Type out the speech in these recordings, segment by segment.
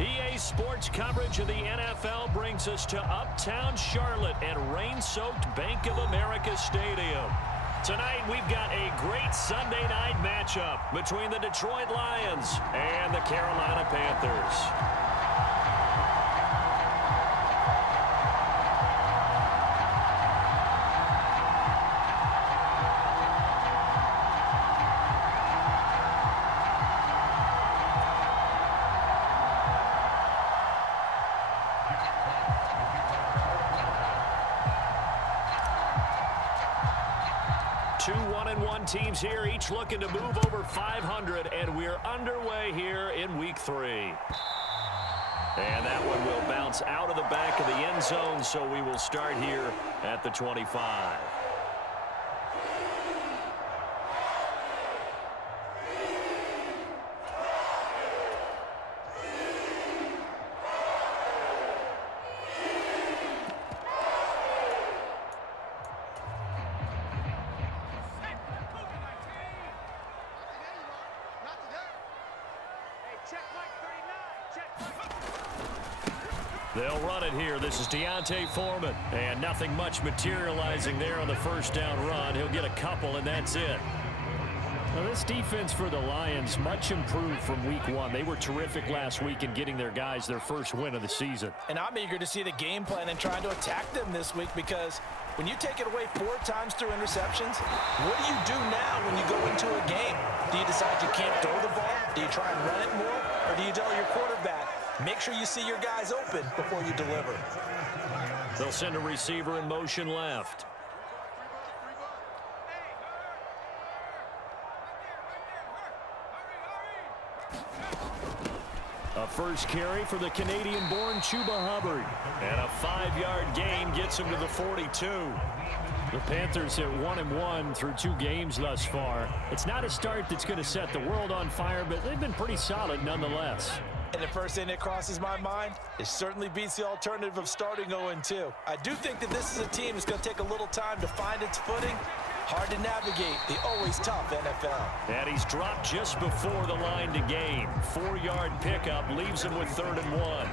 EA Sports coverage of the NFL brings us to uptown Charlotte at rain-soaked Bank of America Stadium. Tonight, we've got a great Sunday night matchup between the Detroit Lions and the Carolina Panthers. 2 1-1 teams here, each looking to move over 500, and we're underway here in Week 3. And that one will bounce out of the back of the end zone, so we will start here at the 25. They'll run it here. This is D'Onta Foreman. And nothing much materializing there on the first down run. He'll get a couple, and that's it. Now, this defense for the Lions, much improved from Week 1. They were terrific last week in getting their guys their first win of the season. And I'm eager to see the game plan and trying to attack them this week, because when you take it away 4 times through interceptions, what do you do now when you go into a game? Do you decide you can't throw the ball? Do you try and run it more? Or do you tell your quarterback, make sure you see your guys open before you deliver? They'll send a receiver in motion left. A first carry for the Canadian-born Chuba Hubbard. And a 5-yard gain gets him to the 42. The Panthers hit 1-1 through 2 games thus far. It's not a start that's going to set the world on fire, but they've been pretty solid nonetheless. And the first thing that crosses my mind, it certainly beats the alternative of starting 0-2. I do think that this is a team that's going to take a little time to find its footing. Hard to navigate the always tough NFL. And he's dropped just before the line to gain. 4-yard pickup leaves him with 3rd and 1.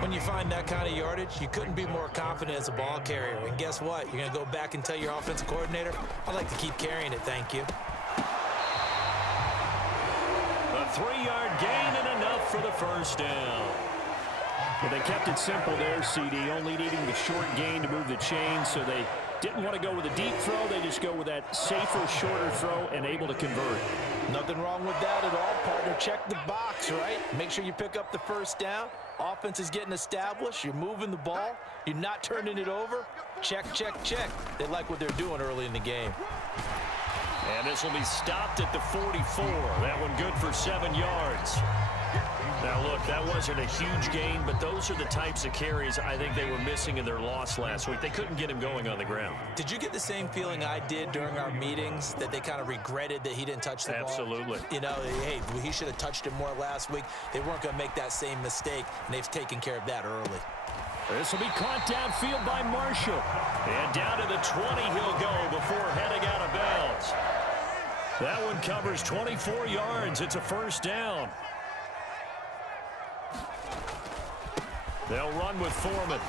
When you find that kind of yardage, you couldn't be more confident as a ball carrier. And guess what? You're going to go back and tell your offensive coordinator, I'd like to keep carrying it, thank you. A 3-yard gain and enough for the first down. Well, they kept it simple there, CD, only needing the short gain to move the chains, so they didn't want to go with a deep throw. They just go with that safer, shorter throw and able to convert. Nothing wrong with that at all, partner. Check the box, right? Make sure you pick up the first down. Offense is getting established. You're moving the ball. You're not turning it over. Check, check, check. They like what they're doing early in the game. And this will be stopped at the 44. That one good for 7 yards. Now, look, that wasn't a huge gain, but those are the types of carries I think they were missing in their loss last week. They couldn't get him going on the ground. Did you get the same feeling I did during our meetings, that they kind of regretted that he didn't touch the ball? Absolutely. You know, hey, he should have touched it more last week. They weren't going to make that same mistake, and they've taken care of that early. This will be caught downfield by Marshall. And down to the 20 he'll go before heading out of bounds. That one covers 24 yards. It's a first down. They'll run with Foreman.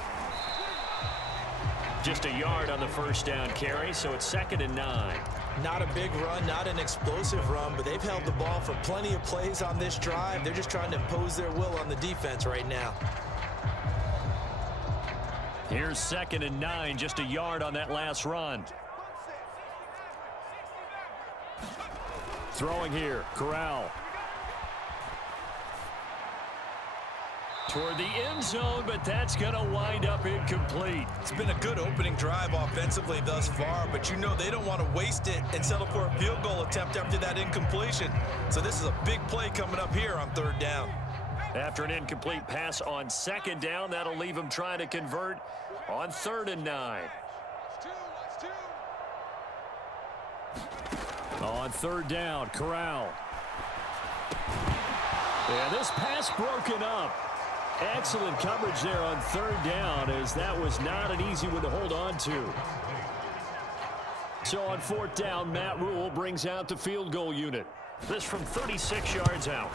Just a yard on the first down carry, so it's 2nd and 9. Not a big run, not an explosive run, but they've held the ball for plenty of plays on this drive. They're just trying to impose their will on the defense right now. Here's 2nd and 9, just a yard on that last run. Throwing here, Corral. Toward the end zone, but that's going to wind up incomplete. It's been a good opening drive offensively thus far, but you know they don't want to waste it and settle for a field goal attempt after that incompletion. So this is a big play coming up here on 3rd down. After an incomplete pass on 2nd down, that'll leave him trying to convert on 3rd and 9. On 3rd down, Corral. Yeah, this pass broken up. Excellent coverage there on 3rd down, as that was not an easy one to hold on to. So on 4th down, Matt Rule brings out the field goal unit. This from 36 yards out.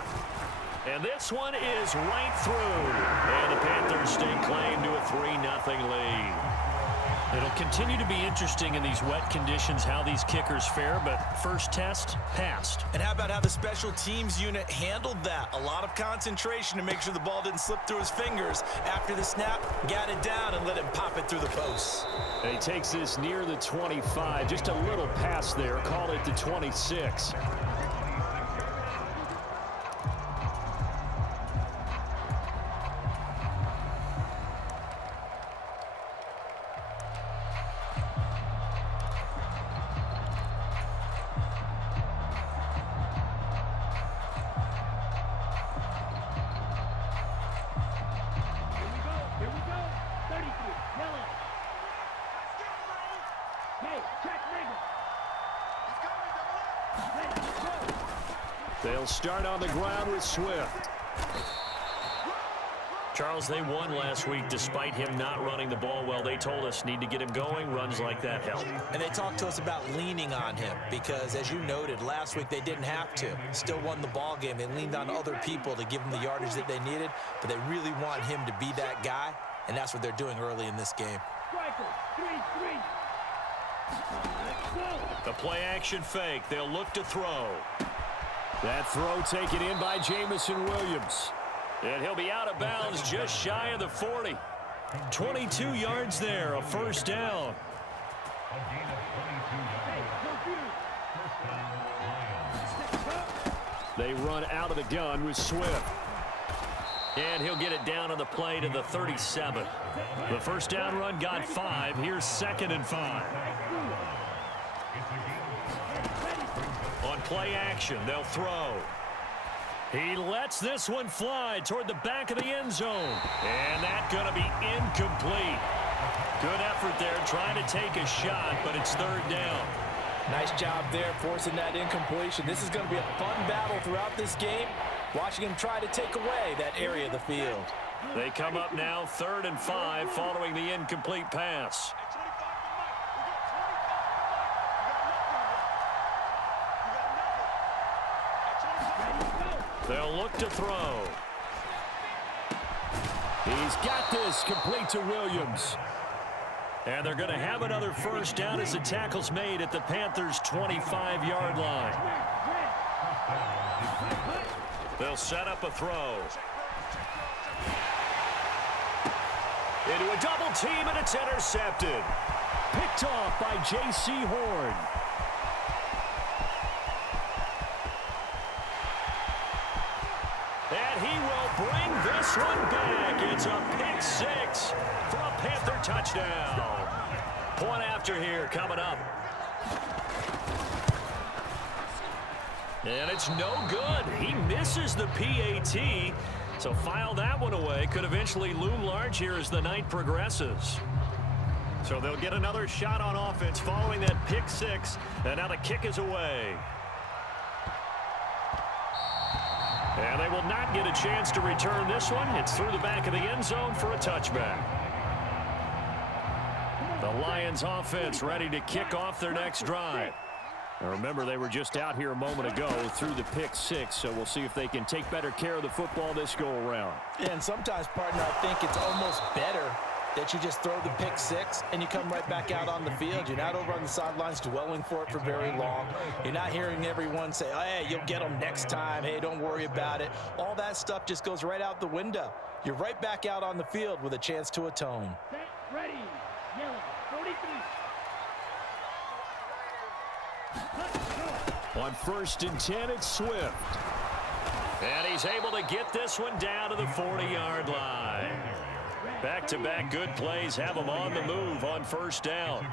And this one is right through. And the Panthers stake claim to a 3-0 lead. It'll continue to be interesting in these wet conditions how these kickers fare, but first test, passed. And how about how the special teams unit handled that? A lot of concentration to make sure the ball didn't slip through his fingers. After the snap, got it down and let him pop it through the posts. And he takes this near the 25, just a little pass there, called it the 26. They'll start on the ground with Swift. Charles, they won last week despite him not running the ball well. They told us need to get him going. Runs like that help. And they talked to us about leaning on him because, as you noted, last week they didn't have to. Still won the ball game. They leaned on other people to give them the yardage that they needed, but they really want him to be that guy, and that's what they're doing early in this game. The play-action fake. They'll look to throw. That throw taken in by Jamison Williams. And he'll be out of bounds just shy of the 40. 22 yards there, a first down. They run out of the gun with Swift. And he'll get it down on the play to the 37. The first down run got 5. Here's 2nd and 5. On play action, they'll throw. He lets this one fly toward the back of the end zone. And that's going to be incomplete. Good effort there trying to take a shot, but it's 3rd down. Nice job there forcing that incompletion. This is going to be a fun battle throughout this game, watching him try to take away that area of the field. They come up now 3rd and 5 following the incomplete pass. They'll look to throw. He's got this complete to Williams. And they're going to have another first down as the tackle's made at the Panthers' 25-yard line. They'll set up a throw. Into a double team, and it's intercepted. Picked off by J.C. Horn. And he will bring this one back. It's a pick 6 for a Panther touchdown. Point after here coming up. And it's no good. He misses the PAT. So file that one away. Could eventually loom large here as the night progresses. So they'll get another shot on offense following that pick 6. And now the kick is away. And they will not get a chance to return this one. It's through the back of the end zone for a touchback. The Lions offense ready to kick off their next drive. Now remember, they were just out here a moment ago through the pick 6, so we'll see if they can take better care of the football this go-around. And sometimes, partner, I think it's almost better that you just throw the pick 6 and you come right back out on the field. You're not over on the sidelines dwelling for it for very long. You're not hearing everyone say, oh, hey, you'll get them next time. Hey, don't worry about it. All that stuff just goes right out the window. You're right back out on the field with a chance to atone. Set, ready, yellow, 43. On 1st and 10, it's Swift. And he's able to get this one down to the 40-yard line. Back-to-back good plays have him on the move on 1st down.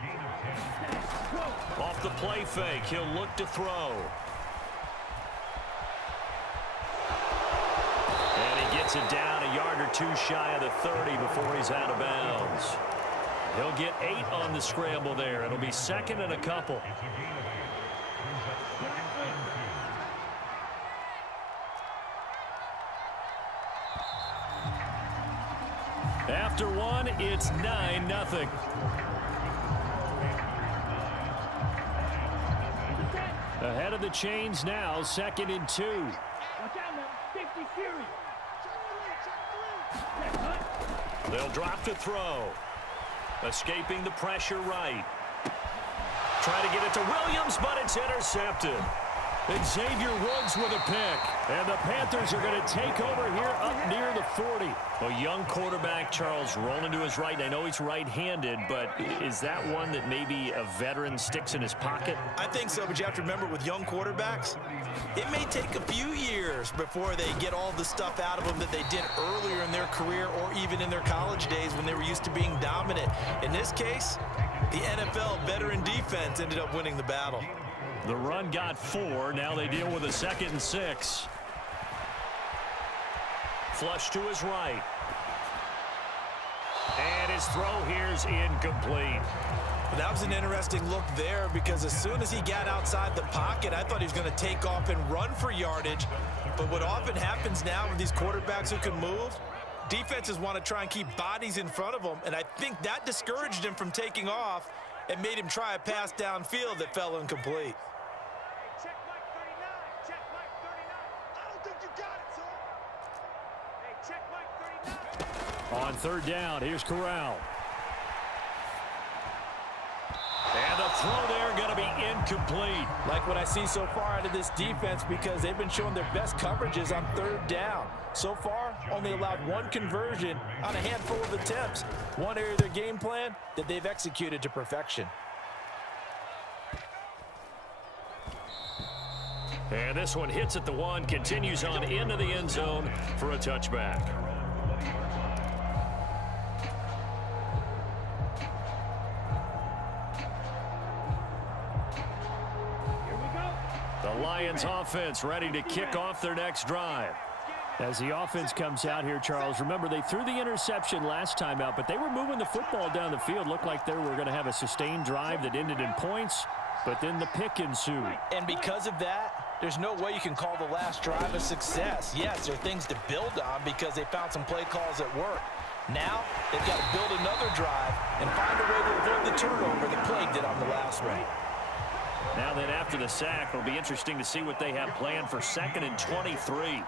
Off the play fake, he'll look to throw. And he gets it down a yard or 2 shy of the 30 before he's out of bounds. He'll get 8 on the scramble there. It'll be 2nd and a couple. After 1, it's 9-0. Ahead of the chains now, 2nd and 2. Watch out now. 50. 50 series. Check hunt. They'll drop to throw. Escaping the pressure right. Trying to get it to Williams, but it's intercepted. Xavier Woods with a pick. And the Panthers are going to take over here up near the 40. A young quarterback, Charles, rolling to his right. I know he's right-handed, but is that one that maybe a veteran sticks in his pocket? I think so, but you have to remember with young quarterbacks, it may take a few years before they get all the stuff out of them that they did earlier in their career or even in their college days when they were used to being dominant. In this case, the NFL veteran defense ended up winning the battle. The run got 4. Now they deal with a 2nd and 6. Flush to his right. And his throw here's incomplete. That was an interesting look there because as soon as he got outside the pocket, I thought he was going to take off and run for yardage. But what often happens now with these quarterbacks who can move, defenses want to try and keep bodies in front of them, and I think that discouraged him from taking off and made him try a pass downfield that fell incomplete. Check Mike 39. Check Mike 39. I don't think you got it, sir. Hey, check Mike 39. On 3rd down, here's Corral. And the throw there going to be incomplete. Like what I see so far out of this defense because they've been showing their best coverages on 3rd down. So far, only allowed 1 conversion on a handful of attempts. One area of their game plan that they've executed to perfection. And this one hits at the 1, continues on into the end zone for a touchback. The Lions offense ready to kick off their next drive. As the offense comes out here, Charles, remember they threw the interception last time out, but they were moving the football down the field. Looked like they were going to have a sustained drive that ended in points, but then the pick ensued. And because of that, there's no way you can call the last drive a success. Yes, there are things to build on because they found some play calls that work. Now, they've got to build another drive and find a way to avoid the turnover that plagued it on the last one. Now then, after the sack, it'll be interesting to see what they have planned for 2nd and 23.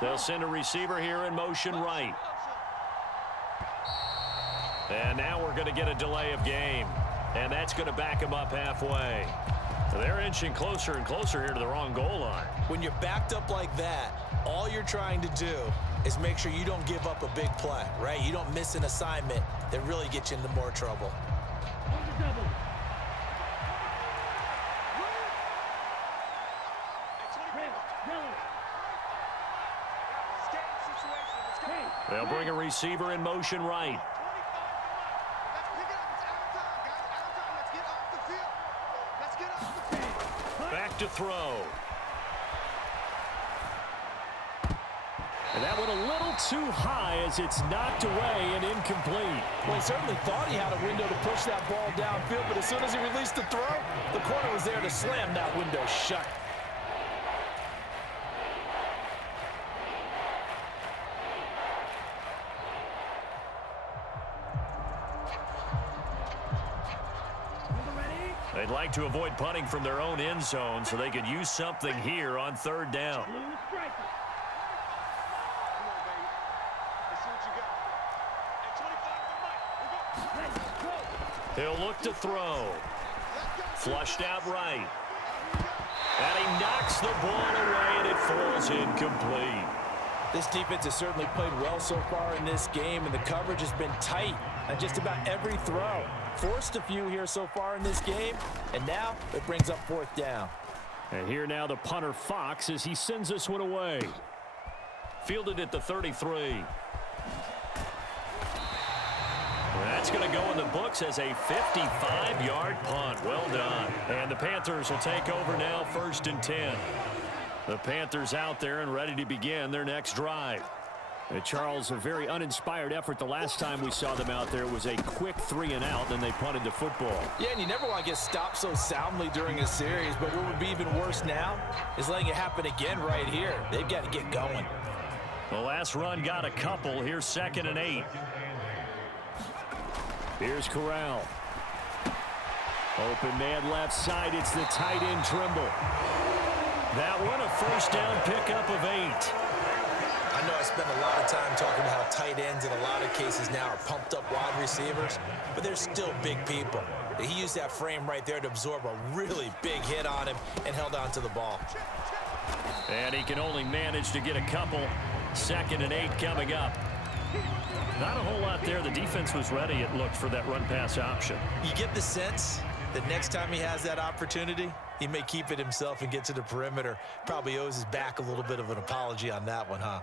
They'll send a receiver here in motion right. And now we're going to get a delay of game. And that's going to back them up halfway. They're inching closer and closer here to the wrong goal line. When you're backed up like that, all you're trying to do is make sure you don't give up a big play, right? You don't miss an assignment that really gets you into more trouble. They'll bring a receiver in motion right. Back to throw. And that went a little too high as it's knocked away and incomplete. Well, he certainly thought he had a window to push that ball downfield, but as soon as he released the throw, the corner was there to slam that window shut. They'd like to avoid punting from their own end zone so they could use something here on 3rd down. He'll look to throw. Flushed out right. And he knocks the ball away, and it falls incomplete. This defense has certainly played well so far in this game, and the coverage has been tight on just about every throw. Forced a few here so far in this game, and now it brings up 4th down. And here now the punter Fox as he sends this one away. Fielded at the 33. That's going to go in the books as a 55-yard punt. Well done. And the Panthers will take over now 1st and 10. The Panthers out there and ready to begin their next drive. And Charles, a very uninspired effort the last time we saw them out there. It was a quick 3 and out, then they punted the football. Yeah, and you never want to get stopped so soundly during a series, but what would be even worse now is letting it happen again right here. They've got to get going. The last run got a couple. Here's 2nd and 8. Here's Corral. Open man left side. It's the tight end Trimble. That one a first down pickup of 8. I know I spend a lot of time talking about how tight ends in a lot of cases now are pumped up wide receivers, but they're still big people. He used that frame right there to absorb a really big hit on him and held on to the ball. And he can only manage to get a couple. 2nd and 8 coming up. Not a whole lot there. The defense was ready, it looked, for that run-pass option. You get the sense that next time he has that opportunity, he may keep it himself and get to the perimeter. Probably owes his back a little bit of an apology on that one, huh?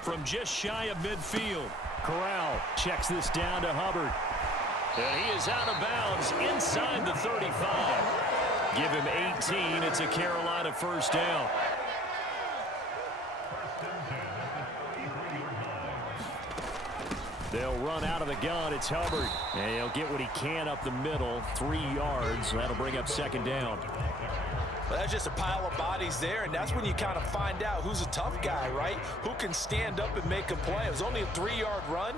From just shy of midfield, Corral checks this down to Hubbard. And he is out of bounds inside the 35. Give him 18. It's a Carolina first down. They'll run out of the gun. It's Hubbard. And he'll get what he can up the middle. 3 yards. That'll bring up 2nd down. Well, that's just a pile of bodies there, and that's when you kind of find out who's a tough guy, right? Who can stand up and make a play. It was only a 3-yard run,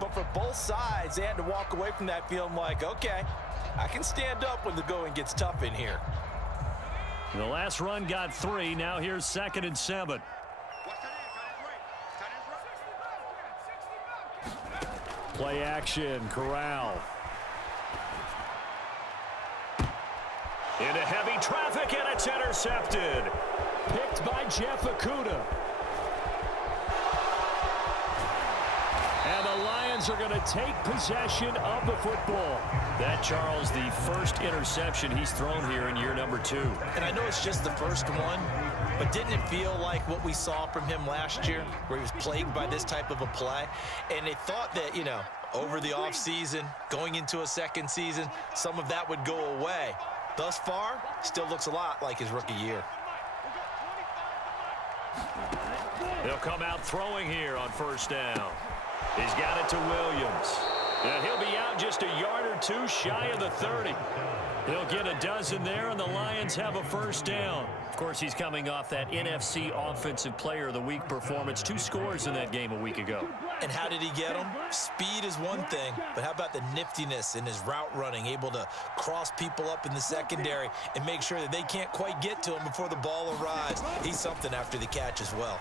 but for both sides, they had to walk away from that feeling like, okay, I can stand up when the going gets tough in here. The last run got 3. Now here's 2nd and 7. Play action, Corral. Into heavy traffic, and it's intercepted. Picked by Jeff Okudah. And the Lions are going to take possession of the football. That, Charles, the first interception he's thrown here in year number 2. And I know it's just the first one, but didn't it feel like what we saw from him last year, where he was plagued by this type of a play? And they thought that, you know, over the offseason, going into a second season, some of that would go away. Thus far, still looks a lot like his rookie year. They'll come out throwing here on first down. He's got it to Williams. And he'll be out just a yard or 2 shy of the 30. He'll get a dozen there, and the Lions have a first down. Of course, he's coming off that NFC Offensive Player of the Week performance. 2 scores in that game a week ago. And how did he get them? Speed is one thing, but how about the niftiness in his route running, able to cross people up in the secondary and make sure that they can't quite get to him before the ball arrives. He's something after the catch as well.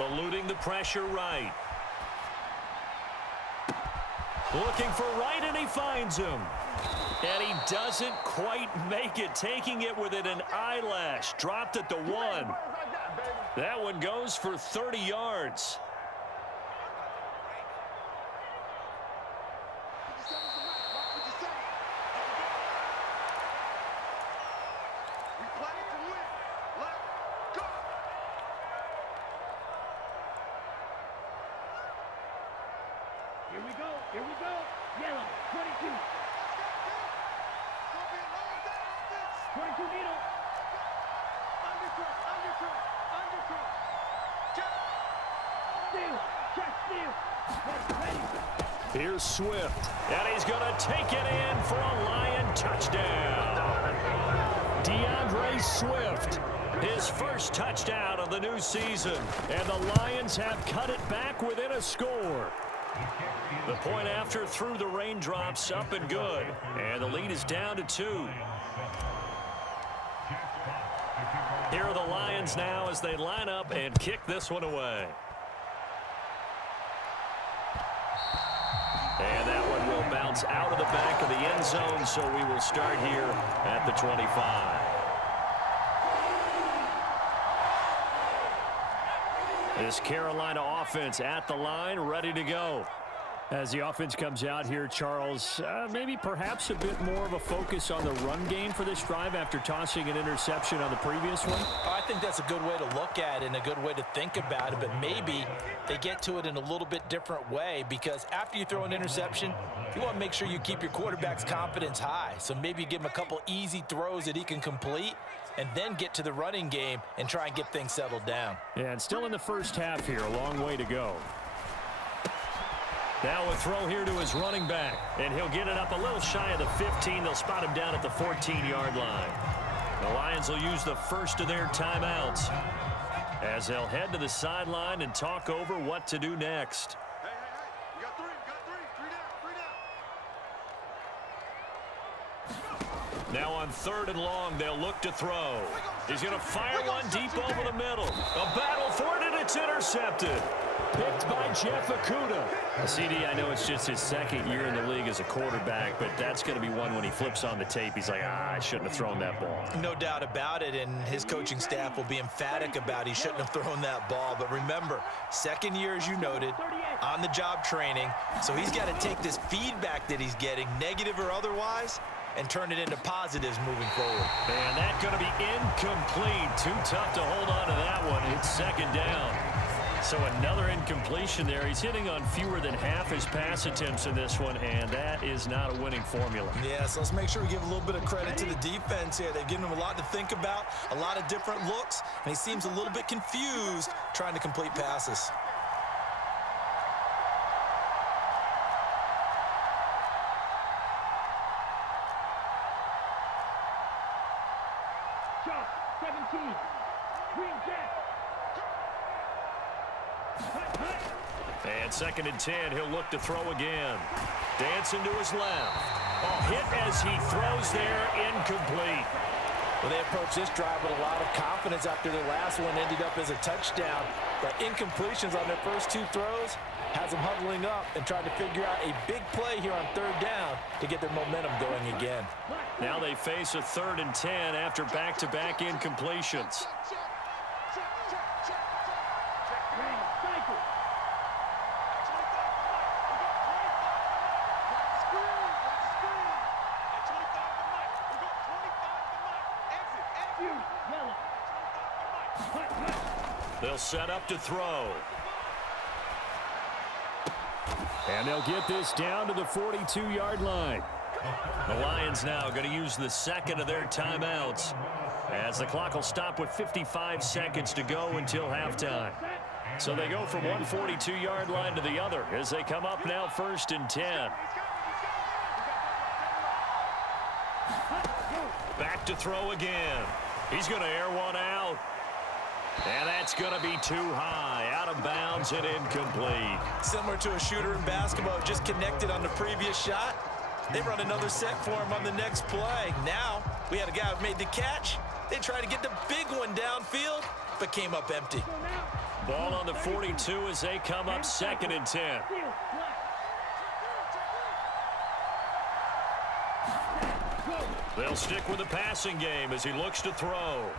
Eluding the pressure right. Looking for right, and he finds him. And he doesn't quite make it, taking it within an eyelash. Dropped at the 1. That one goes for 30 yards. Here we go. Yellow, 22. 22 needle. Undercut. Steal. Check, steal. Ready. Here's Swift. And he's going to take it in for a Lion touchdown. DeAndre Swift. His first touchdown of the new season. And the Lions have cut it back within a score. The point after through the raindrops, up and good. And the lead is down to 2. Here are the Lions now as they line up and kick this one away. And that one will bounce out of the back of the end zone, so we will start here at the 25. This Carolina offense at the line, ready to go. As the offense comes out here, Charles, maybe perhaps a bit more of a focus on the run game for this drive after tossing an interception on the previous one? I think that's a good way to look at it and a good way to think about it, but maybe they get to it in a little bit different way, because after you throw an interception, you want to make sure you keep your quarterback's confidence high. So maybe you give him a couple easy throws that he can complete and then get to the running game and try and get things settled down. Yeah, and still in the first half here, a long way to go. Now a throw here to his running back, and he'll get it up a little shy of the 15. They'll spot him down at the 14-yard line. The Lions will use the first of their timeouts as they'll head to the sideline and talk over what to do next. Hey, you got 3 down. Now on 3rd and long, they'll look to throw. He's going to fire one deep over the middle. A battle for it, and it's intercepted. Picked by Jeff Okudah. CD, I know it's just his 2nd year in the league as a quarterback, but that's going to be one when he flips on the tape. He's like, I shouldn't have thrown that ball. No doubt about it, and his coaching staff will be emphatic about he shouldn't have thrown that ball. But remember, 2nd year, as you noted, on-the-job training, so he's got to take this feedback that he's getting, negative or otherwise, and turn it into positives moving forward. And that's going to be incomplete. Too tough to hold on to that one. It's 2nd down. So another incompletion there. He's hitting on fewer than half his pass attempts in this one, and that is not a winning formula. Yeah, so let's make sure we give a little bit of credit to the defense here. They've given him a lot to think about, a lot of different looks, and he seems a little bit confused trying to complete passes. Sharp, 17. Green Jack. And 2nd and 10, he'll look to throw again. Dancing to his left. A hit as he throws there, incomplete. Well, they approached this drive with a lot of confidence after their last one ended up as a touchdown. But incompletions on their first 2 throws has them huddling up and trying to figure out a big play here on 3rd down to get their momentum going again. Now they face a 3rd and 10 after back-to-back incompletions. They'll set up to throw. And they'll get this down to the 42-yard line. The Lions now going to use the 2nd of their timeouts as the clock will stop with 55 seconds to go until halftime. So they go from one 42-yard line to the other as they come up now 1st and 10. Back to throw again. He's going to air one out. And that's going to be too high, out of bounds and incomplete. Similar to a shooter in basketball, just connected on the previous shot. They run another set for him on the next play. Now, we had a guy who made the catch. They tried to get the big one downfield, but came up empty. Ball on the 42 as they come up 2nd and 10. They'll stick with the passing game as he looks to throw.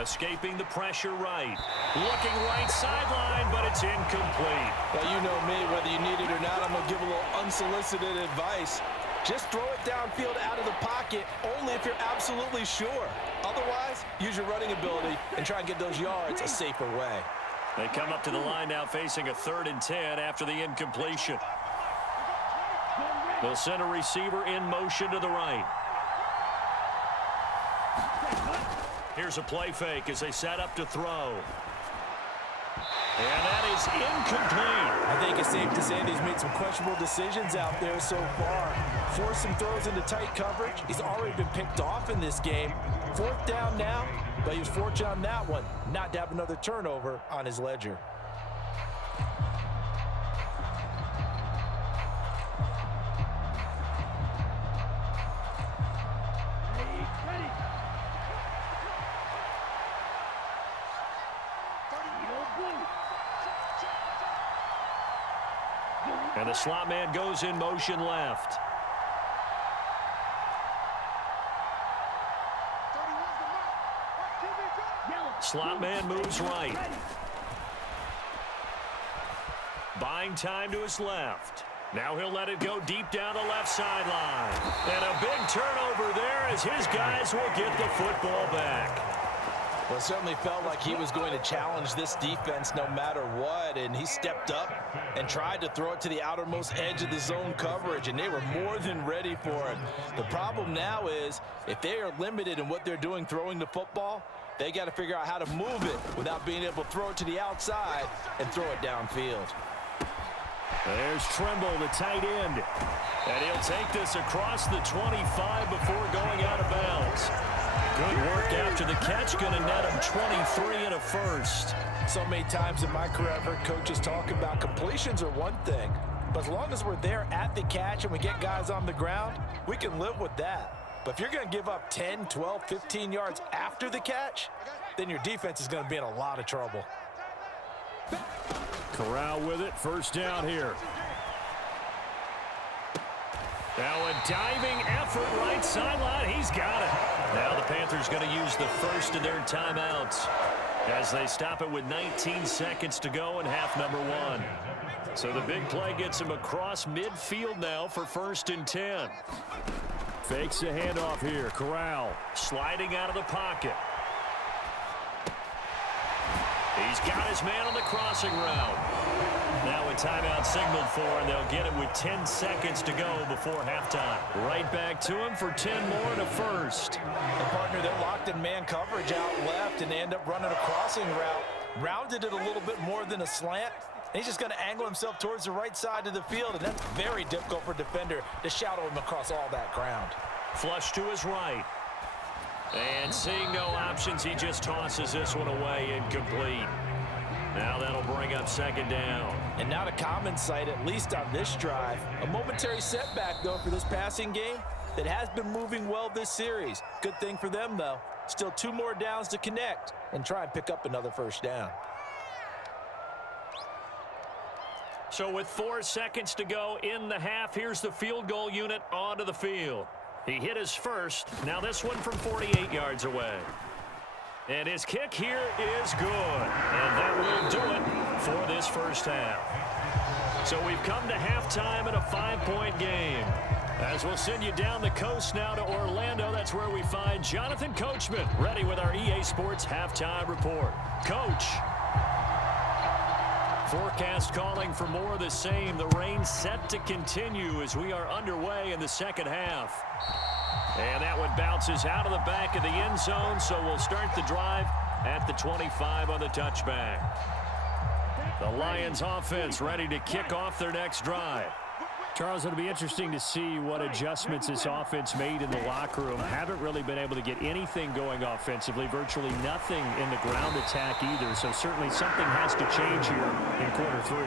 Escaping the pressure right. Looking right sideline, but it's incomplete. Well, you know me, whether you need it or not, I'm going to give a little unsolicited advice. Just throw it downfield out of the pocket only if you're absolutely sure. Otherwise, use your running ability and try and get those yards a safer way. They come up to the line now facing a 3rd and 10 after the incompletion. They'll send a receiver in motion to the right. Here's a play fake as they set up to throw. And that is incomplete. I think it's safe to say that he's made some questionable decisions out there so far. Forced some throws into tight coverage. He's already been picked off in this game. 4th down now, but he was fortunate on that one not to have another turnover on his ledger. And the slot man goes in motion left. Slot man moves right. Buying time to his left. Now he'll let it go deep down the left sideline. And a big turnover there as his guys will get the football back. Well, it certainly felt like he was going to challenge this defense no matter what, and he stepped up and tried to throw it to the outermost edge of the zone coverage, and they were more than ready for it. The problem now is if they are limited in what they're doing throwing the football, they got to figure out how to move it without being able to throw it to the outside and throw it downfield. There's Trimble, the tight end. And he'll take this across the 25 before going out of bounds. Good work after the catch, going to net him 23 and a first. So many times in my career, I've heard coaches talk about completions are one thing, but as long as we're there at the catch and we get guys on the ground, we can live with that. But if you're going to give up 10, 12, 15 yards after the catch, then your defense is going to be in a lot of trouble. Corral with it. First down here. Now a diving effort right sideline. He's got it. Now the Panthers going to use the first of their timeouts as they stop it with 19 seconds to go in half number 1. So the big play gets him across midfield now for 1st and 10. Fakes a handoff here. Corral sliding out of the pocket. He's got his man on the crossing route. Now a timeout signaled for, and they'll get it with 10 seconds to go before halftime. Right back to him for 10 more and a first. And partner, they're locked in man coverage out left, and they end up running a crossing route. Rounded it a little bit more than a slant. And he's just going to angle himself towards the right side of the field, and that's very difficult for a defender to shadow him across all that ground. Flush to his right. And seeing no options, he just tosses this one away incomplete. Now that'll bring up 2nd down. And not a common sight, at least on this drive. A momentary setback, though, for this passing game that has been moving well this series. Good thing for them, though. Still 2 more downs to connect and try and pick up another first down. So with 4 seconds to go in the half, here's the field goal unit onto the field. He hit his first. Now this one from 48 yards away. And his kick here is good. And that will do it for this first half. So we've come to halftime in a 5-point game. As we'll send you down the coast now to Orlando, that's where we find Jonathan Coachman ready with our EA Sports halftime report. Coach. Forecast calling for more of the same. The rain set to continue as we are underway in the second half. And that one bounces out of the back of the end zone, so we'll start the drive at the 25 on the touchback. The Lions offense ready to kick off their next drive. Charles, it'll be interesting to see what adjustments this offense made in the locker room. Haven't really been able to get anything going offensively, virtually nothing in the ground attack either. So certainly something has to change here in quarter 3.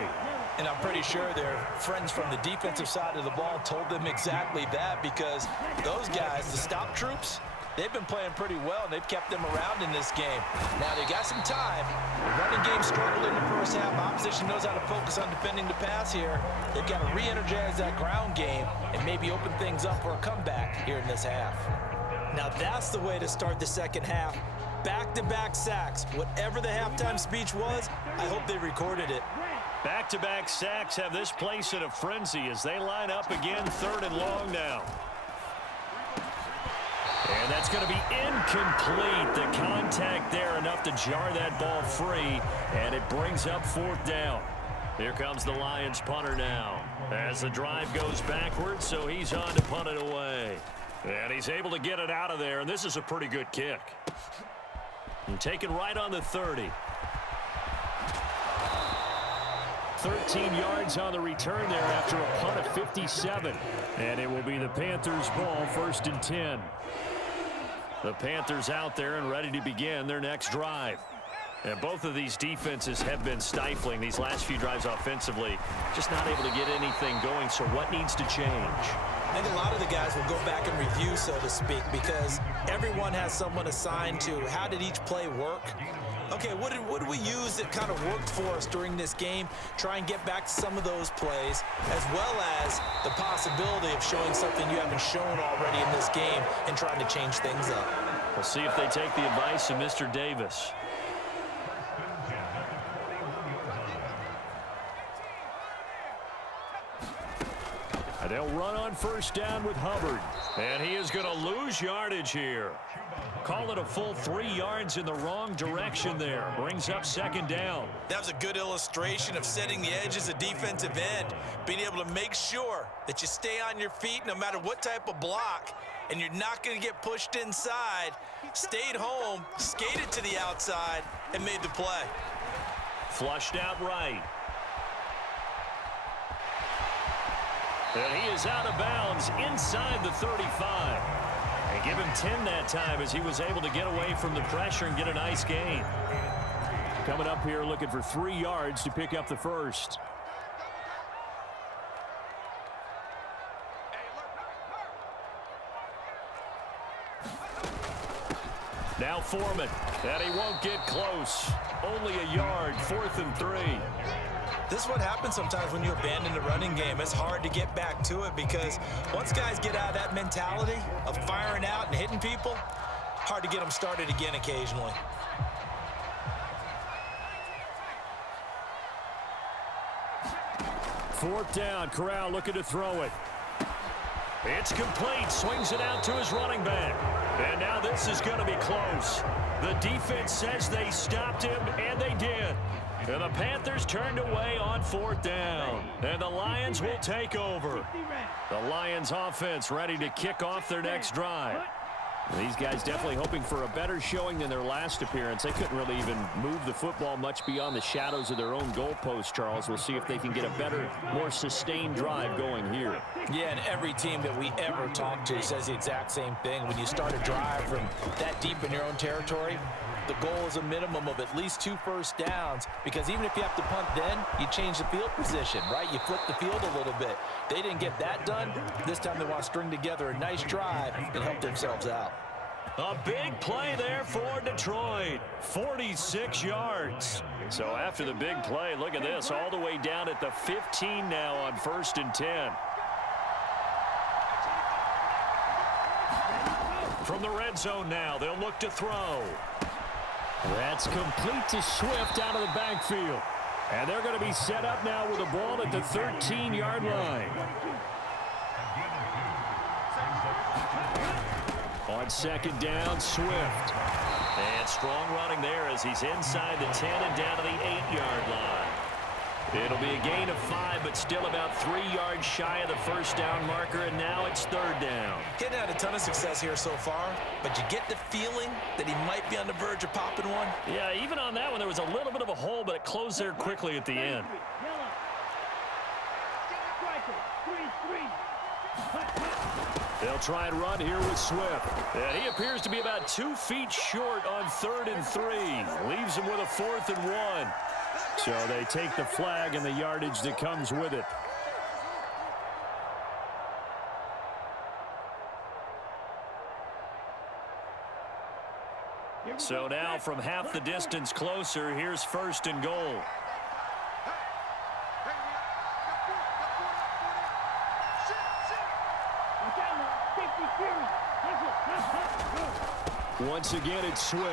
And I'm pretty sure their friends from the defensive side of the ball told them exactly that, because those guys, the stop troops, they've been playing pretty well, and they've kept them around in this game. Now, they got some time. The running game struggled in the first half. Opposition knows how to focus on defending the pass here. They've got to re-energize that ground game and maybe open things up for a comeback here in this half. Now, that's the way to start the second half. Back-to-back sacks. Whatever the halftime speech was, I hope they recorded it. Back-to-back sacks have this place in a frenzy as they line up again, 3rd and long now. And that's going to be incomplete. The contact there enough to jar that ball free, and it brings up 4th down. Here comes the Lions punter now as the drive goes backwards, so he's on to punt it away. And he's able to get it out of there, and this is a pretty good kick. And taken right on the 30. 13 yards on the return there after a punt of 57. And it will be the Panthers' ball, 1st and 10. The Panthers out there and ready to begin their next drive. And both of these defenses have been stifling these last few drives offensively. Just not able to get anything going, so what needs to change? I think a lot of the guys will go back and review, so to speak, because everyone has someone assigned to how did each play work. Okay, what did we use that kind of worked for us during this game? Try and get back to some of those plays, as well as the possibility of showing something you haven't shown already in this game and trying to change things up. We'll see if they take the advice of Mr. Davis. And they'll run on 1st down with Hubbard. And he is going to lose yardage here. Call it a full 3 yards in the wrong direction there. Brings up 2nd down. That was a good illustration of setting the edge as a defensive end. Being able to make sure that you stay on your feet no matter what type of block. And you're not going to get pushed inside. Stayed home, skated to the outside, and made the play. Flushed out right. And he is out of bounds inside the 35. And give him 10 that time as he was able to get away from the pressure and get a nice gain. Coming up here looking for 3 yards to pick up the first. Now Foreman, and he won't get close. Only a yard, 4th and 3. This is what happens sometimes when you abandon the running game. It's hard to get back to it because once guys get out of that mentality of firing out and hitting people, hard to get them started again occasionally. Fourth down, Corral looking to throw it. It's complete, swings it out to his running back. And now this is going to be close. The defense says they stopped him, and they did. And the Panthers turned away on 4th down. And the Lions will take over. The Lions offense ready to kick off their next drive. These guys definitely hoping for a better showing than their last appearance. They couldn't really even move the football much beyond the shadows of their own goalpost, Charles. We'll see if they can get a better, more sustained drive going here. Yeah, and every team that we ever talk to says the exact same thing. When you start a drive from that deep in your own territory, the goal is a minimum of at least 2 first downs, because even if you have to punt then, you change the field position, right? You flip the field a little bit. They didn't get that done. This time they want to string together a nice drive and help themselves out. A big play there for Detroit. 46 yards. So after the big play, look at this, all the way down at the 15 now on 1st and 10. From the red zone now, they'll look to throw. That's complete to Swift out of the backfield. And they're going to be set up now with the ball at the 13-yard line. On 2nd down, Swift. And strong running there as he's inside the 10 and down to the 8-yard line. It'll be a gain of 5, but still about 3 yards shy of the first down marker, and now it's 3rd down. Getting had a ton of success here so far, but you get the feeling that he might be on the verge of popping one. Yeah, even on that one, there was a little bit of a hole, but it closed there quickly at the end. They'll try and run here with Swift. And he appears to be about 2 feet short on 3rd and 3. Leaves him with a 4th and 1. So they take the flag and the yardage that comes with it. So now from half the distance closer, here's 1st and goal. Once again, it's Swift.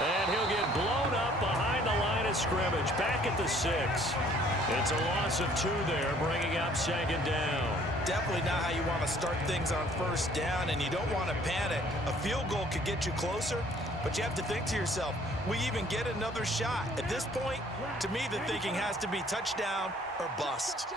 And he'll get blown up behind the line of scrimmage, back at the 6. It's a loss of 2 there, bringing up 2nd down. Definitely not how you want to start things on 1st down, and you don't want to panic. A field goal could get you closer, but you have to think to yourself, we even get another shot. At this point, to me, the thinking has to be touchdown or bust.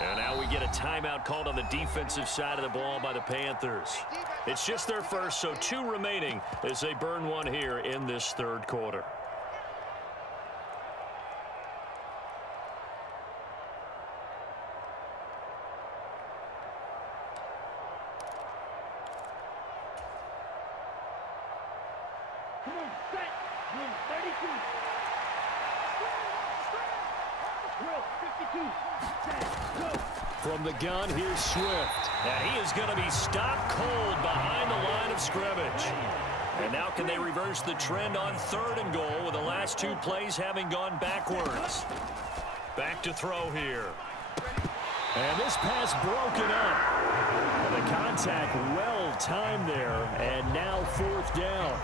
And now we get a timeout called on the defensive side of the ball by the Panthers. It's just their first, so 2 remaining as they burn 1 here in this 3rd quarter. Come on, set. Rule 32. Rule 52. Set. Go. From the gun, here's Swift. And he is going to be stopped cold behind the line of scrimmage. And now can they reverse the trend on 3rd and goal with the last 2 plays having gone backwards? Back to throw here. And this pass broken up. And the contact well timed there. And now 4th down.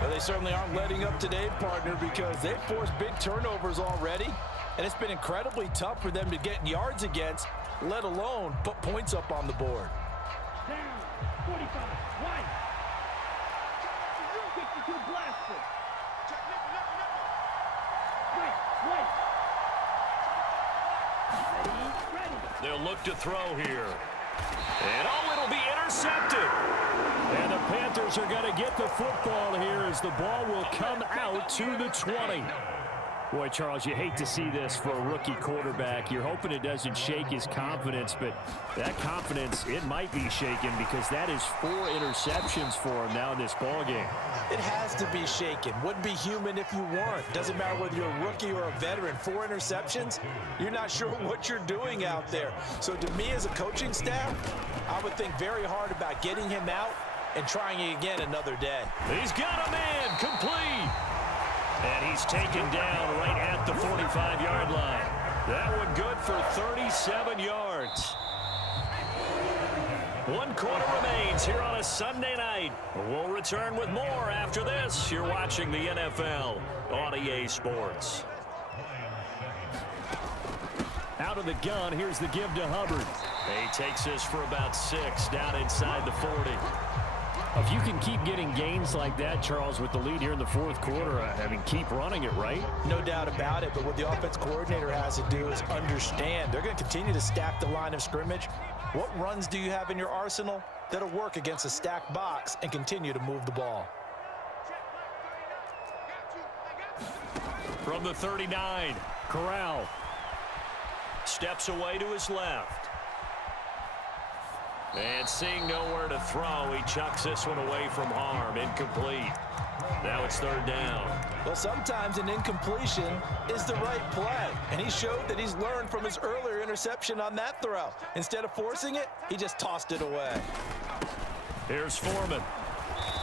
Well, they certainly aren't letting up today, partner, because they've forced big turnovers already. And it's been incredibly tough for them to get yards against, let alone put points up on the board. Down. 45. White. 52 blaster. White. Ready. They'll look to throw here. And oh, it'll be intercepted. And the Panthers are going to get the football here as the ball will come out to the 20. Boy, Charles, you hate to see this for a rookie quarterback. You're hoping it doesn't shake his confidence, but that confidence, it might be shaken because that is 4 interceptions for him now in this ballgame. It has to be shaken. Wouldn't be human if you weren't. Doesn't matter whether you're a rookie or a veteran. 4 interceptions, you're not sure what you're doing out there. So to me as a coaching staff, I would think very hard about getting him out and trying it again another day. He's got him in, complete. And he's taken down right at the 45-yard line. That one good for 37 yards. 1 quarter remains here on a Sunday night. We'll return with more after this. You're watching the NFL on EA Sports. Out of the gun, here's the give to Hubbard. He takes this for about 6 down inside the 40. If you can keep getting gains like that, Charles, with the lead here in the 4th quarter, I mean, keep running it, right? No doubt about it, but what the offense coordinator has to do is understand. They're going to continue to stack the line of scrimmage. What runs do you have in your arsenal that'll work against a stacked box and continue to move the ball? From the 39, Corral steps away to his left. And seeing nowhere to throw, he chucks this one away from harm. Incomplete. Now it's 3rd down. Well, sometimes an incompletion is the right play. And he showed that he's learned from his earlier interception on that throw. Instead of forcing it, he just tossed it away. Here's Foreman.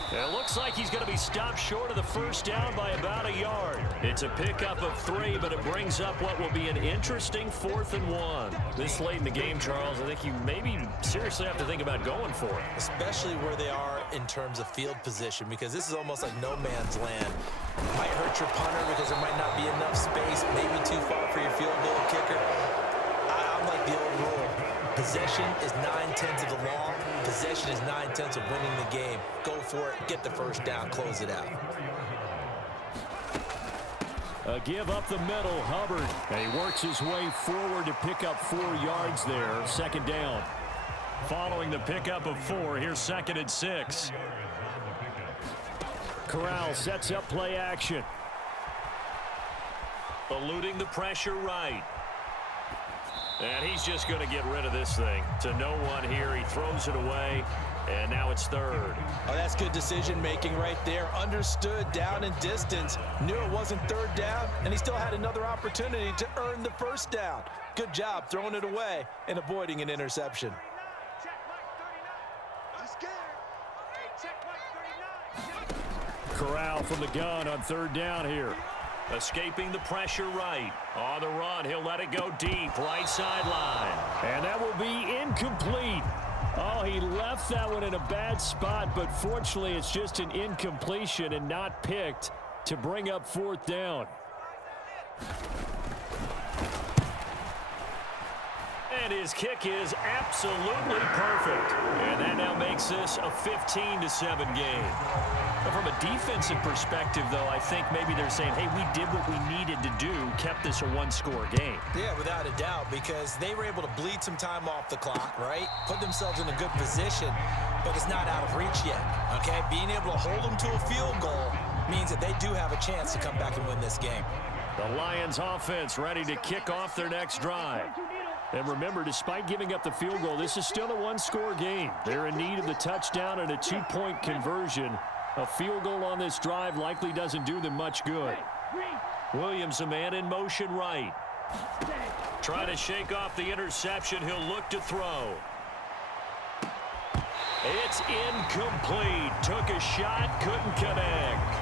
It looks like he's going to be stopped short of the 1st down by about a yard. It's a pickup of 3, but it brings up what will be an interesting 4th and 1. This late in the game, Charles, I think you maybe seriously have to think about going for it. Especially where they are in terms of field position, because this is almost like no man's land. Might hurt your punter because there might not be enough space, maybe too far for your field goal kicker. I'm like the old rule. Possession is 9/10 of the law. Possession is 9/10 of winning the game. Go for it, get the 1st down, close it out. A give up the middle, Hubbard. And he works his way forward to pick up 4 yards there. 2nd down. Following the pickup of 4, here's 2nd and 6. Corral sets up play action. Eluding the pressure right. And he's just going to get rid of this thing. To no one here. He throws it away. And now it's 3rd. Oh, that's good decision-making right there. Understood down and distance. Knew it wasn't 3rd down, and he still had another opportunity to earn the 1st down. Good job throwing it away and avoiding an interception. Corral from the gun on 3rd down here. Escaping the pressure right. On the run, he'll let it go deep, right sideline. And that will be incomplete. Oh, he left that one in a bad spot, but fortunately it's just an incompletion and not picked to bring up 4th down. And his kick is absolutely perfect. And that now makes this a 15-7 game. But from a defensive perspective, though, I think maybe they're saying, hey, we did what we needed to do, kept this a 1-score game. Yeah, without a doubt, because they were able to bleed some time off the clock, right? Put themselves in a good position, but it's not out of reach yet, okay? Being able to hold them to a field goal means that they do have a chance to come back and win this game. The Lions offense ready to kick off their next drive. And remember, despite giving up the field goal, this is still a 1-score game. They're in need of the touchdown and a 2-point conversion. A field goal on this drive likely doesn't do them much good. Williams, a man in motion right. Trying to shake off the interception. He'll look to throw. It's incomplete. Took a shot, couldn't connect.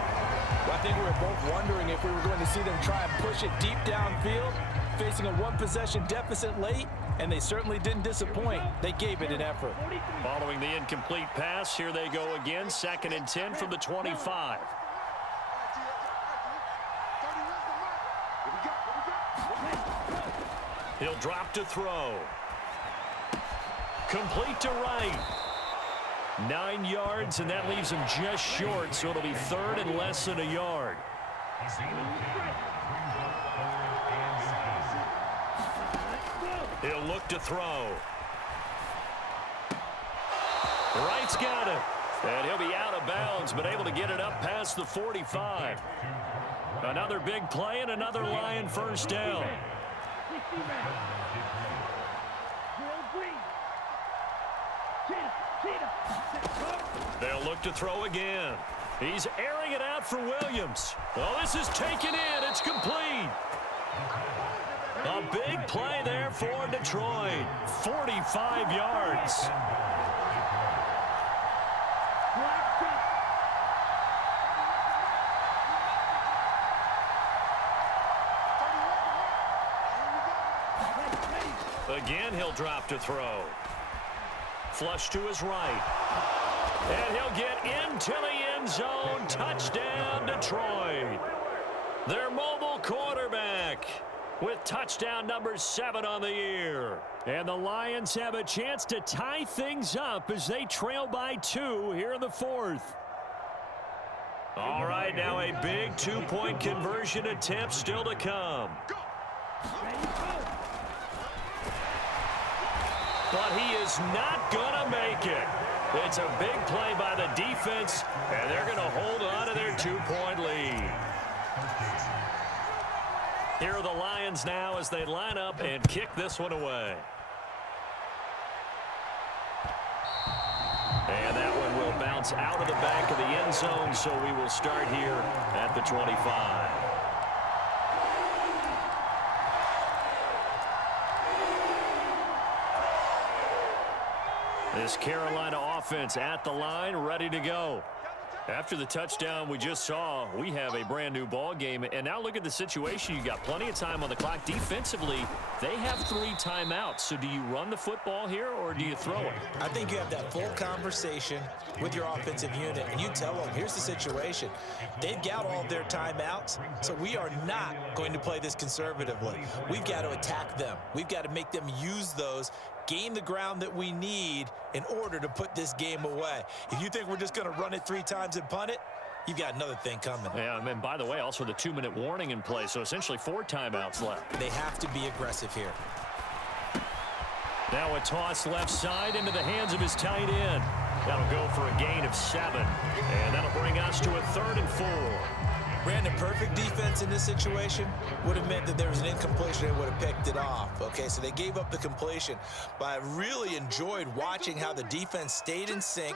Well, I think we were both wondering if we were going to see them try and push it deep downfield, facing a 1-possession deficit late, and they certainly didn't disappoint. They gave it an effort. Following the incomplete pass, here they go again. 2nd and 10 from the 25. He'll drop to throw. Complete to right. 9 yards, and that leaves him just short, so it'll be 3rd and less than a yard. He'll look to throw. Wright's got it. And he'll be out of bounds, but able to get it up past the 45. Another big play and another Lion first down. 60 rounds. Will Green. Cheetah. They'll look to throw again. He's airing it out for Williams. Oh, this is taken in. It's complete. A big play there for Detroit. 45 yards. Again, he'll drop to throw. Flush to his right. And he'll get into the end zone. Touchdown, Detroit. Their mobile quarterback with touchdown number 7 on the year. And the Lions have a chance to tie things up as they trail by 2 here in the 4th. All right, now a big 2-point conversion attempt still to come. But he is not going to make it. It's a big play by the defense, and they're going to hold on to their 2-point lead. Here are the Lions now as they line up and kick this one away. And that one will bounce out of the back of the end zone, so we will start here at the 25. This Carolina offense at the line, ready to go. After the touchdown we just saw, we have a brand new ball game. And now look at the situation. You got plenty of time on the clock. Defensively, they have 3 timeouts. So do you run the football here or do you throw it? I think you have that full conversation with your offensive unit, and you tell them, here's the situation. They've got all of their timeouts, so we are not going to play this conservatively. We've got to attack them. We've got to make them use those, gain the ground that we need in order to put this game away. If you think we're just going to run it 3 times and punt it, you've got another thing coming. Yeah, and by the way, also the 2-minute warning in play, so essentially 4 timeouts left. They have to be aggressive here. Now a toss left side into the hands of his tight end. That'll go for a gain of 7, and that'll bring us to a 3rd and 4. Brandon, perfect defense in this situation would have meant that there was an incompletion. They would have picked it off. Okay, so they gave up the completion. But I really enjoyed watching how the defense stayed in sync,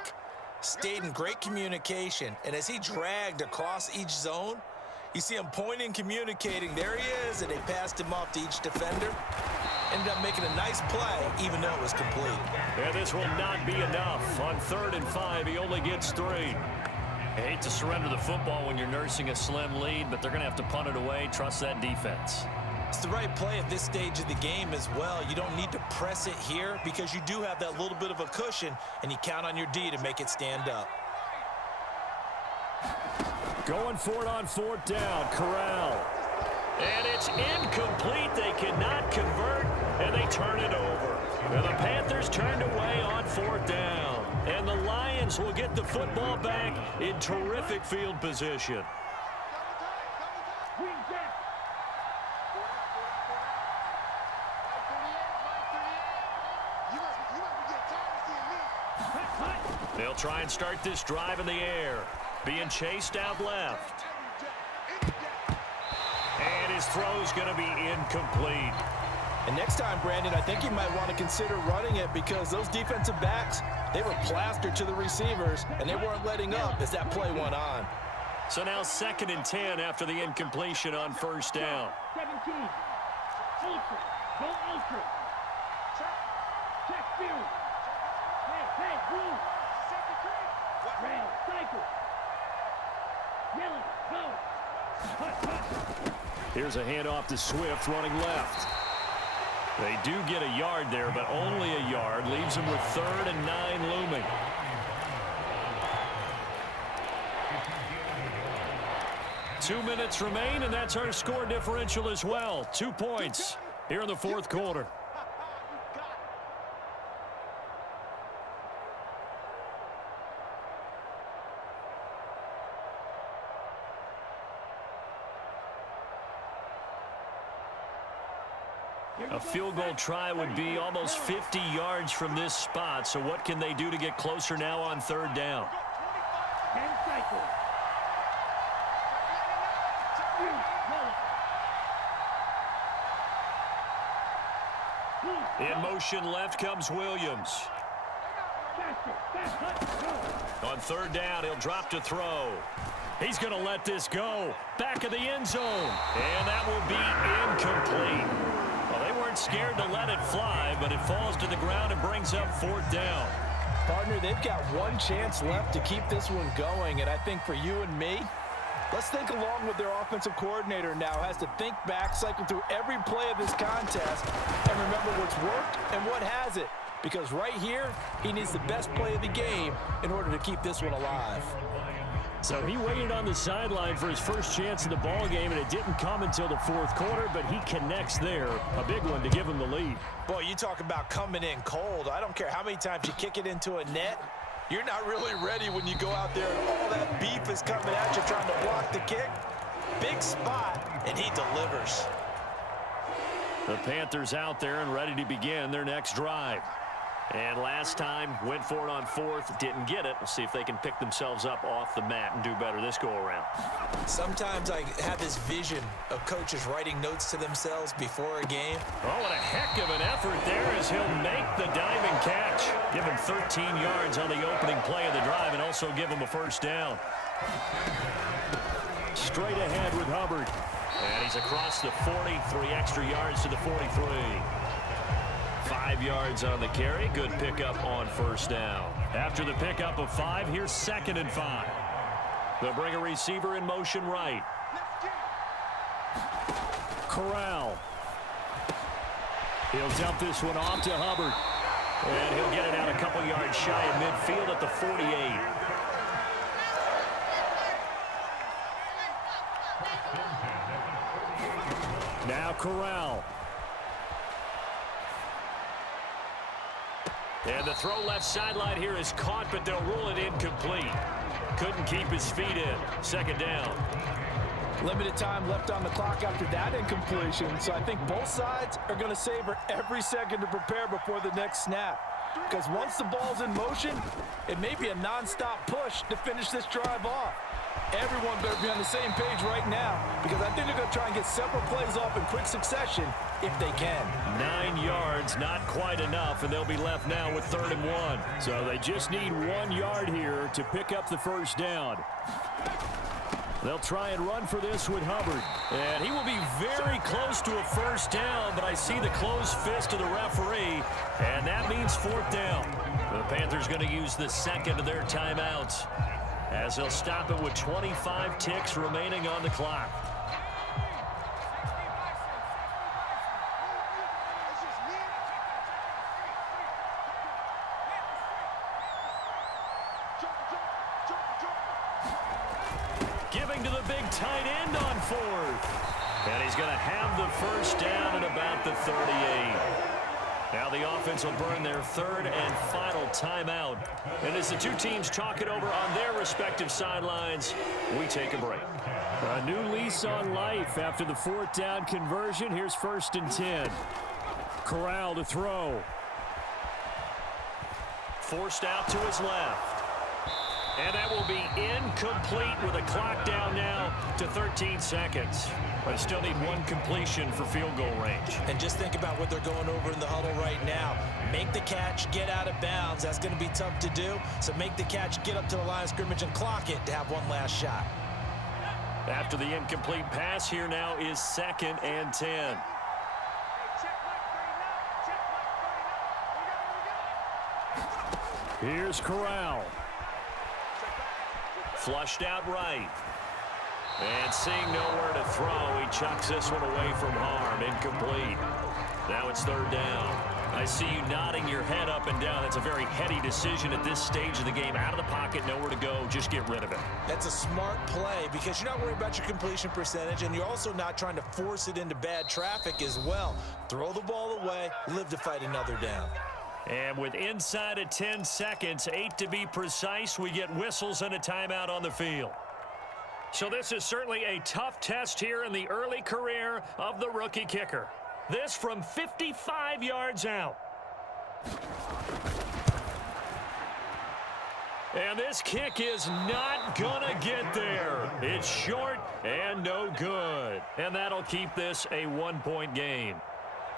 stayed in great communication. And as he dragged across each zone, you see him pointing, communicating. There he is, and they passed him off to each defender. Ended up making a nice play, even though it was complete. Yeah, this will not be enough. On 3rd and 5, he only gets 3. I hate to surrender the football when you're nursing a slim lead, but they're going to have to punt it away. Trust that defense. It's the right play at this stage of the game as well. You don't need to press it here because you do have that little bit of a cushion, and you count on your D to make it stand up. Going for it on 4th down, Corral. And it's incomplete. They cannot convert, and they turn it over. And the Panthers turned away on 4th down. And the Lions will get the football back in terrific field position. They'll try and start this drive in the air. Being chased out left. And his throw's going to be incomplete. And next time, Brandon, I think you might want to consider running it because those defensive backs, they were plastered to the receivers, and they weren't letting up as that play went on. So now 2nd and 10 after the incompletion on 1st down. 17. Ultra. Go ultra. Check field. Hey, blue. Red, cycle. Yellow, go. Here's a handoff to Swift running left. They do get a yard there, but only a yard. Leaves them with 3rd and 9 looming. Two minutes remain, and that's our score differential as well. 2 points here in the 4th quarter. A field goal try would be almost 50 yards from this spot. So what can they do to get closer now on 3rd down? 10 cycles. In motion left comes Williams. Faster, faster, go. On third down, he'll drop to throw. He's going to let this go. Back of the end zone. And that will be incomplete. Well, they weren't scared to let it fly, but it falls to the ground and brings up fourth down. Partner, they've got one chance left to keep this one going, and I think for you and me, let's think along with their offensive coordinator now. Has to think back, cycle through every play of this contest, and remember what's worked and what hasn't. Because right here, he needs the best play of the game in order to keep this one alive. So he waited on the sideline for his first chance in the ball game, and it didn't come until the fourth quarter, but he connects there. A big one to give him the lead. Boy, you talk about coming in cold. I don't care how many times you kick it into a net. You're not really ready when you go out there and all that beef is coming at you trying to block the kick. Big spot, and he delivers. The Panthers out there and ready to begin their next drive. And last time, went for it on fourth, didn't get it. We'll see if they can pick themselves up off the mat and do better this go-around. Sometimes I have this vision of coaches writing notes to themselves before a game. Oh, what a heck of an effort there as he'll make the diving catch. Give him 13 yards on the opening play of the drive and also give him a first down. Straight ahead with Hubbard. And he's across the 40, 3 extra yards to the 43. 5 yards on the carry. Good pickup on first down. After the pickup of 5, here's 2nd and 5. They'll bring a receiver in motion right. Corral. He'll dump this one off to Hubbard. And he'll get it out a couple yards shy of midfield at the 48. Now Corral. And the throw left sideline here is caught, but they'll rule it incomplete. Couldn't keep his feet in. 2nd down. Limited time left on the clock after that incompletion, so I think both sides are going to savor every second to prepare before the next snap. Because once the ball's in motion, it may be a non-stop push to finish this drive off. Everyone better be on the same page right now, because I think they're going to try and get several plays off in quick succession if they can. 9 yards, not quite enough, and they'll be left now with 3rd and 1. So they just need 1 yard here to pick up the first down. They'll try and run for this with Hubbard. And he will be very close to a first down, but I see the closed fist of the referee, and that means 4th down. The Panthers going to use the 2nd of their timeouts, as they'll stop it with 25 ticks remaining on the clock. Giving to the big tight end on 4th. And he's going to have the first down at about the 38. Now the offense will burn their 3rd and final timeout. And as the two teams talk it over on their respective sidelines, we take a break. A new lease on life after the 4th down conversion. Here's 1st and 10. Corral to throw. Forced out to his left. And that will be incomplete with a clock down now to 13 seconds. But still need 1 completion for field goal range. And just think about what they're going over in the huddle right now. Make the catch, get out of bounds. That's going to be tough to do. So make the catch, get up to the line of scrimmage, and clock it to have one last shot. After the incomplete pass, here now is 2nd and 10. Here's Corral. Flushed out right. And seeing nowhere to throw, he chucks this one away from harm. Incomplete. Now it's 3rd down. I see you nodding your head up and down. That's a very heady decision at this stage of the game. Out of the pocket, nowhere to go. Just get rid of it. That's a smart play because you're not worried about your completion percentage, and you're also not trying to force it into bad traffic as well. Throw the ball away, live to fight another down. And with inside of 10 seconds, 8 to be precise, we get whistles and a timeout on the field. So this is certainly a tough test here in the early career of the rookie kicker. This from 55 yards out. And this kick is not going to get there. It's short and no good. And that'll keep this a one-point game.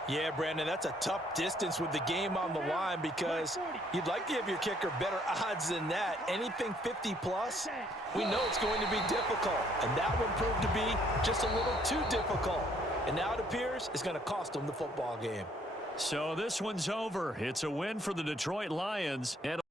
Yeah, Brandon, that's a tough distance with the game on the line because you'd like to give your kicker better odds than that. Anything 50-plus, we know it's going to be difficult. And that one proved to be just a little too difficult. And now it appears it's going to cost them the football game. So this one's over. It's a win for the Detroit Lions. And